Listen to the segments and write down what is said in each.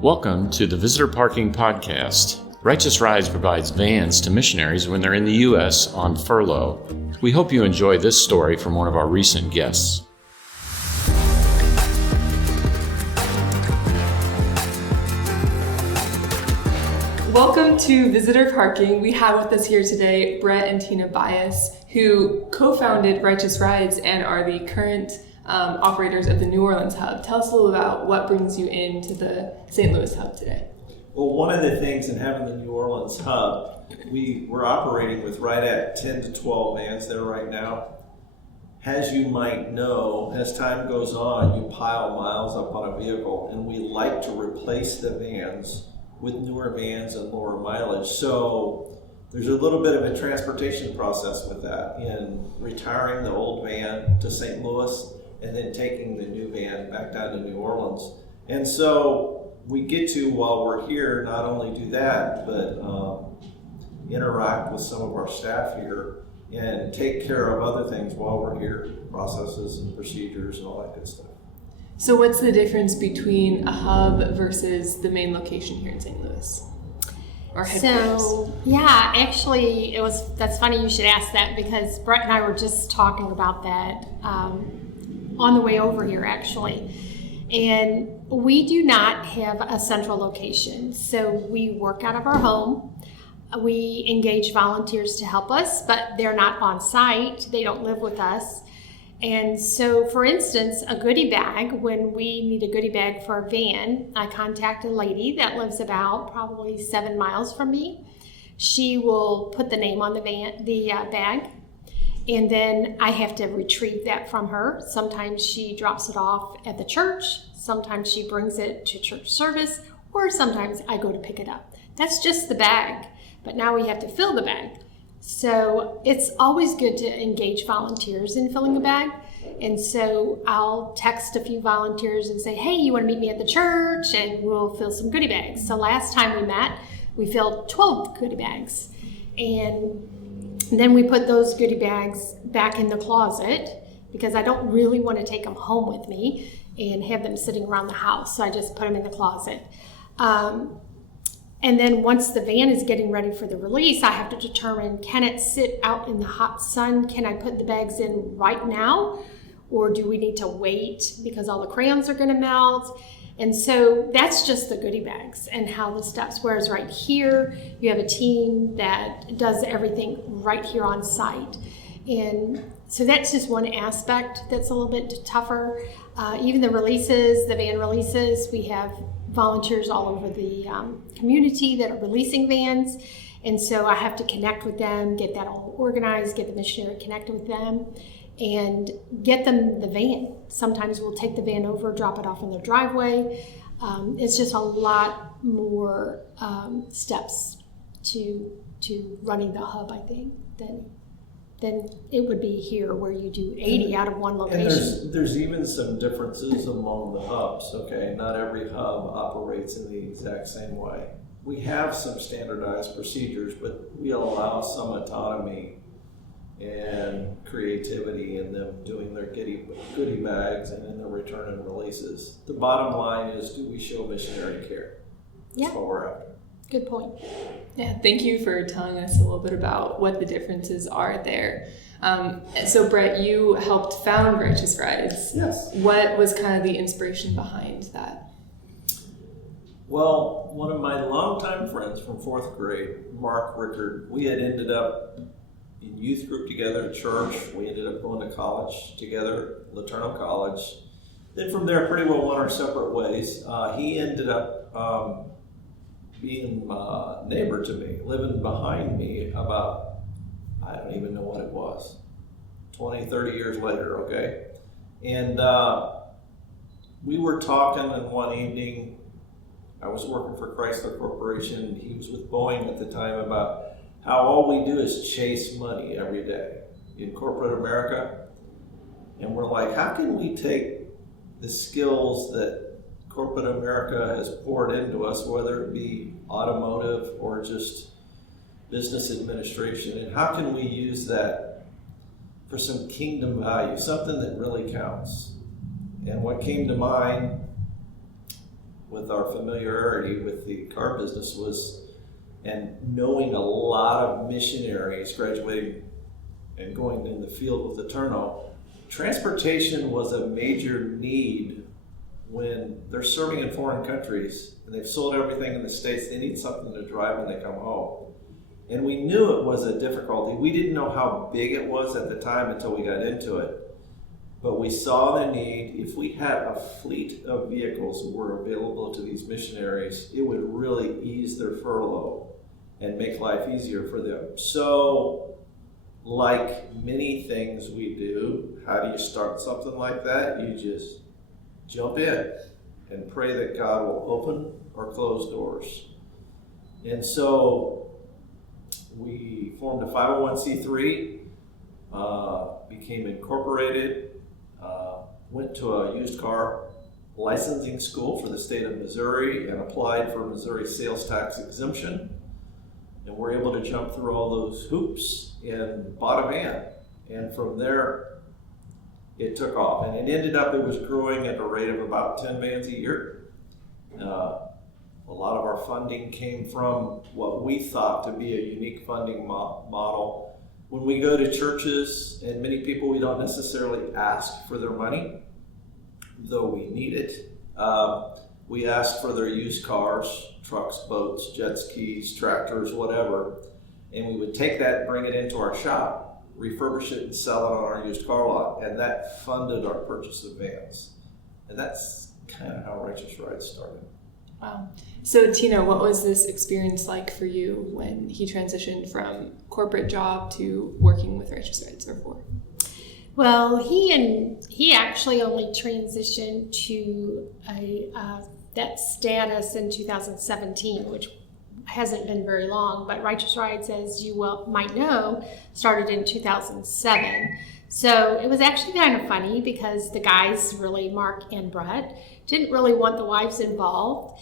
Welcome to the Visitor Parking Podcast. Righteous Rides provides vans to missionaries when they're in the U.S. on furlough. We hope you enjoy this story from one of our recent guests. Welcome to Visitor Parking. We have with us here today Bret and Tina Byus, who co-founded Righteous Rides and are the current operators of the New Orleans hub. Tell us a little about what brings you into the St. Louis hub today. Well, one of the things in having the New Orleans hub, we're operating with right at 10 to 12 vans there right now. As you might know, as time goes on, you pile miles up on a vehicle, and we like to replace the vans with newer vans and lower mileage. So there's a little bit of a transportation process with that in retiring the old van to St. Louis and then taking the new van back down to New Orleans. And so we get to, while we're here, not only do that, but interact with some of our staff here and take care of other things while we're here, processes and procedures and all that good stuff. So what's the difference between a hub versus the main location here in St. Louis? Or headquarters? Actually, that's funny you should ask that, because Bret and I were just talking about that on the way over here, actually. And we do not have a central location. So we work out of our home. We engage volunteers to help us, but they're not on site. They don't live with us. And so, for instance, a goodie bag, when we need a goodie bag for a van, I contact a lady that lives about probably 7 miles from me. She will put the name on the bag, and then I have to retrieve that from her. Sometimes she drops it off at the church, sometimes she brings it to church service, or sometimes I go to pick it up. That's just the bag, but now we have to fill the bag. So it's always good to engage volunteers in filling a bag. And so I'll text a few volunteers and say, hey, you want to meet me at the church? And we'll fill some goodie bags. So last time we met, we filled 12 goodie bags. And then we put those goodie bags back in the closet, because I don't really want to take them home with me and have them sitting around the house. So I just put them in the closet. And then once the van is getting ready for the release, I have to determine, can it sit out in the hot sun? Can I put the bags in right now? Or do we need to wait because all the crayons are going to melt? And so that's just the goodie bags and how the steps. Whereas right here, you have a team that does everything right here on site. And so that's just one aspect that's a little bit tougher. Even the releases, the van releases, we have volunteers all over the community that are releasing vans, and so I have to connect with them, get that all organized, get the missionary connected with them, and get them the van. Sometimes we'll take the van over, drop it off in their driveway. It's just a lot more steps to running the hub, I think, than it would be here, where you do 80 out of one location. And there's even some differences among the hubs, okay? Not every hub operates in the exact same way. We have some standardized procedures, but we allow some autonomy and creativity in them doing their goodie bags and in their return and releases. The bottom line is, do we show missionary care? That's what we're after. Good point. Yeah, thank you for telling us a little bit about what the differences are there. So Bret, you helped found Righteous Rides. Yes. What was kind of the inspiration behind that? Well, one of my longtime friends from 4th grade, Mark Rickard, we had ended up in youth group together at church. We ended up going to college together, Laterno College. Then from there, pretty well went our separate ways. He ended up being a neighbor to me, living behind me about, I don't even know what it was, 20, 30 years later, okay? And we were talking, and one evening, I was working for Chrysler Corporation, he was with Boeing at the time, about how all we do is chase money every day in corporate America. And we're like, how can we take the skills that corporate America has poured into us, whether it be automotive or just business administration, and how can we use that for some kingdom value, something that really counts? And what came to mind with our familiarity with the car business and knowing a lot of missionaries graduating and going in the field with Eterno, transportation was a major need when they're serving in foreign countries and they've sold everything in the States. They need something to drive when they come home. And we knew it was a difficulty. We didn't know how big it was at the time until we got into it. But we saw the need. If we had a fleet of vehicles that were available to these missionaries, it would really ease their furlough and make life easier for them. So, like many things we do, how do you start something like that? You just jump in and pray that God will open or close doors. And so we formed a 501c3, became incorporated, went to a used car licensing school for the state of Missouri and applied for Missouri sales tax exemption. And we're able to jump through all those hoops and bought a van. And from there, it took off. And it ended up, it was growing at a rate of about 10 vans a year. A lot of our funding came from what we thought to be a unique funding model. When we go to churches, and many people, we don't necessarily ask for their money, though we need it. We ask for their used cars, trucks, boats, jet skis, tractors, whatever. And we would take that and bring it into our shop, refurbish it and sell it on our used car lot. And that funded our purchase of vans. And that's kind of how Righteous Rides started. Wow. So Tina, what was this experience like for you when he transitioned from corporate job to working with Righteous Rides or for? Well, he actually only transitioned to that status in 2017, which hasn't been very long, but Righteous Rides, as you might know, started in 2007. So it was actually kind of funny because the guys, really Mark and Bret, didn't really want the wives involved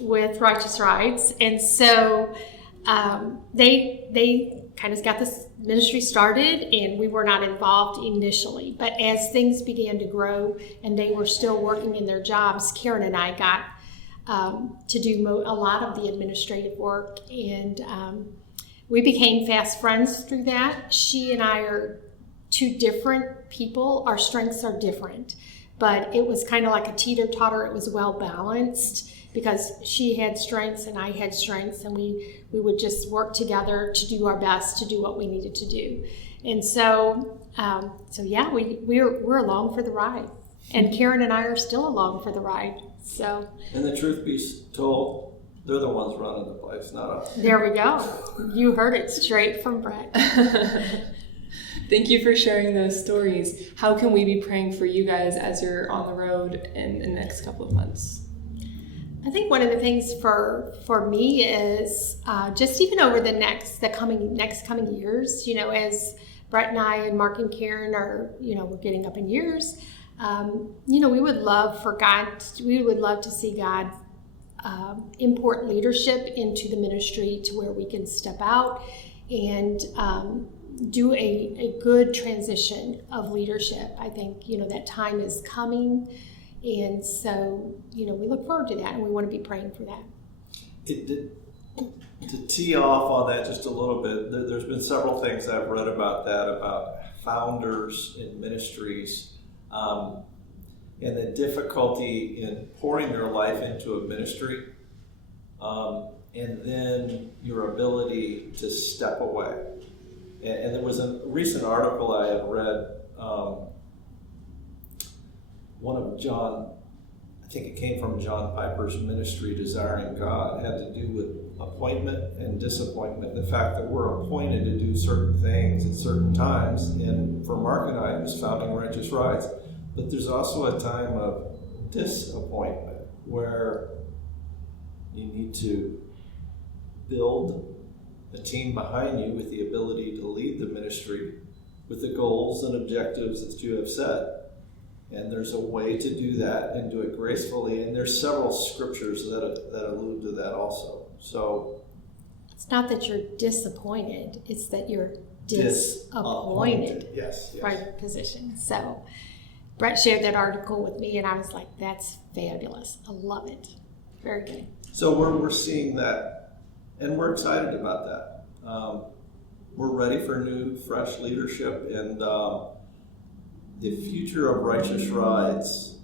with Righteous Rides, and so they kind of got this ministry started, and we were not involved initially. But as things began to grow and they were still working in their jobs, Karen and I got to do a lot of the administrative work, and we became fast friends through that. She and I are two different people. Our strengths are different, but it was kind of like a teeter-totter. It was well balanced because she had strengths and I had strengths, and we would just work together to do our best to do what we needed to do. And so yeah, we're along for the ride, and Karen and I are still along for the ride. So, and the truth be told, they're the ones running the place, not us. There we go. You heard it straight from Bret. Thank you for sharing those stories. How can we be praying for you guys as you're on the road in the next couple of months? I think one of the things for me is just even over the next coming years, as Bret and I and Mark and Karen are, we're getting up in years, we would love to see God import leadership into the ministry to where we can step out and do a good transition of leadership. I think, that time is coming. And so, we look forward to that, and we want to be praying for that. To tee off on that just a little bit, there's been several things I've read about that, about founders in ministries, and the difficulty in pouring their life into a ministry, and then your ability to step away. And there was a recent article I had read, one of I think it came from John Piper's ministry, Desiring God, had to do with appointment and disappointment. The fact that we're appointed to do certain things at certain times. And for Mark and I, it was founding Righteous Rides. But there's also a time of disappointment where you need to build a team behind you with the ability to lead the ministry with the goals and objectives that you have set. And there's a way to do that and do it gracefully. And there's several scriptures that allude to that also. So it's not that you're disappointed; it's that you're disappointed. Yes. Right position. So Bret shared that article with me, and I was like, that's fabulous. I love it. Very good. So we're seeing that, and we're excited about that. We're ready for new, fresh leadership, and the future of Righteous Rides,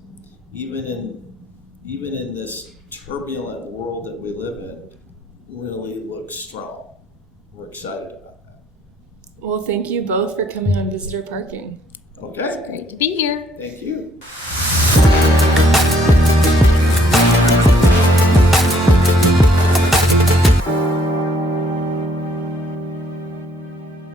even in this turbulent world that we live in, really looks strong. We're excited about that. Well, thank you both for coming on Visitor Parking. Okay. It's great to be here. Thank you.